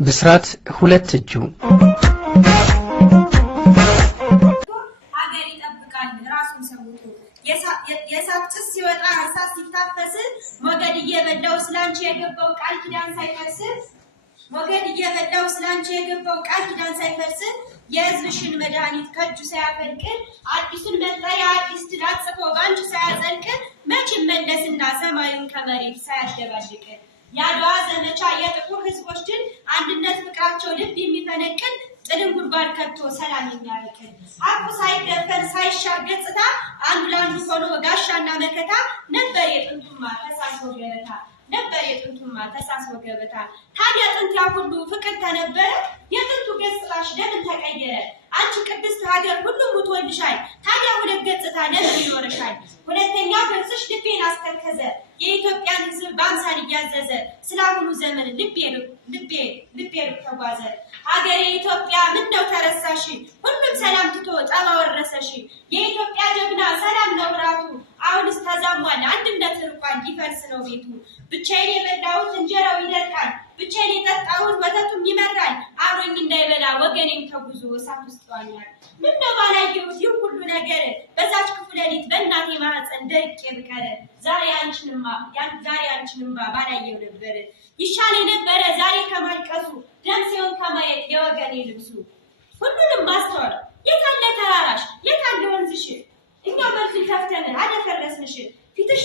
ብስራት ሁለት እጁ አገር ይጠብቃል ራሱን ሰውቶ የሳት ጭስ ሲወጣ እሳት ሲታፈስ ሞገድ እየበላው ስላንቺ የገባው ቃል ኪዳን ሳይፈርስ ሞገድ እየበላው ስላንቺ የገባው ቃል ኪዳን ሳይፈርስ የሕዝብሽን መድኃኒት ከእጁ ሳያፈልቅ አዲሱን መጠሪያ አዲስ ትዳር ጽፎ ባንቺ ሳያዘልቅ መች መለስና ሰማዩን ከመሬት ሳያደባልቅ ያድዋ ዘመቻ የጥቁር ሕዝቦች ድል አንድነት ፍቅራቸው ልብ የሚፈነቅል ጥልን ጉድጓድ ከቶ ሰላም የሚያበቅል አቁ ሳይደፈን ሳይሻር ገጽታ አንዱ ለአንዱ ሆኖ ጋሻና መከታ ነበር የጥንቱማ ተሳስቦ ገበታ ነበር የጥንቱማ ተሳስቦ ገበታ ታዲያ ጥንት ያ ሁሉ ፍቅር ተነበረ የጥንቱ ገጽታሽ ለምን ተቀየረ አንቺ ቅድስት ሀገር ሁሉም ሙትወልሻል ታዲያ ሁለት ገጽታ ለምን ይኖርሻል ሁለተኛው ገጽሽ ልቤን አስተከዘ የኢትዮጵያን ሕዝብ በአምሳል እያዘዘ ስላሁኑ ዘመን ልቤ ተጓዘ ሀገሬ ኢትዮጵያ ምን ነው ተረሳሽ ሁሉም ሰላም ትቶ ጠባ ወረሰሽ የኢትዮጵያ ጀግና ሰላም ነው ብራቱ አሁንስ ተዛሟል አንድነት ርቋል ይፈርስ ነው ቤቱ ብቻዬን የበላሁት እንጀራው ይደርቃል ብቻዬን የጠጣሁት ወተቱም ይመራል አብሮኝ እንዳይበላ ወገኔን ተጉዞ እሳት ውስጥ ዋኛል ምን ነው ባላየሁት ይህ ሁሉ ነገር በዛች ክፉ ሌሊት በእናቴ ማህፀን ደርቄ ብቀር ዛሬ አንቺንማ ባላየው ነበር ይሻል የነበረ ዛሬ ከማልቀሱ ደም ሲሆን ከማየት የወገኔ ልብሱ ሁሉንም ማስተዋል የታለ ተራራሽ የታለ ወንዝሽ እኛ በርቱን ከፍተን አደፈረስንሽ ፊትስ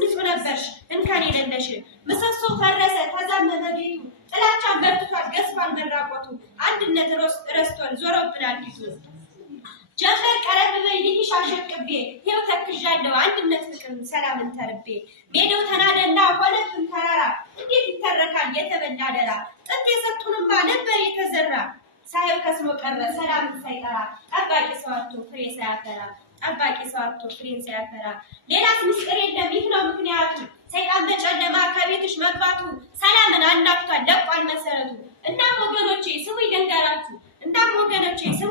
ንጹህ ነበርሽ እንከን የሌለሽ ምሰሶ ፈረሰ ተዛመመ ቤቱ ጥላቻን በርትቷል ገዝፏል መራቆቱ አንድነት ረስቷል ዞሮብናል ፊቱ ጀመር ቀረብ በይ ልጅሽ አሸቅቤ ይኸው ተክዣለሁ አንድነት ፍቅር ሰላምን ተርቤ ሜዳው ተናደና ሆነብን ተራራ እንዴት ይተረካል የተበላ አደራ ጥንት የሰጡንማ ነበር የተዘራ ሳይው ከስሞ ቀረ ሰላምን ሳይጠራ ጠባቂ ሰው አጥቶ ፍሬ ሳያፈራ ጠባቂ ሰው አጥቶ ፍሬን ሳያፈራ ሌላስ ምስጢር የለም ይህ ነው ምክንያቱ ሰይጣን በጨለማ ከቤትሽ መግባቱ ሰላምን አናፍቷል ለቋል መሰረቱ እናም ወገኖቼ ስሙ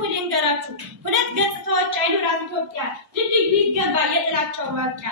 ይደንገራችሁ ሁለት ገጽታዎች አይኑራት ኢትዮጵያ ድልድዩ ይገንባ የጥላቸው ማብቂያ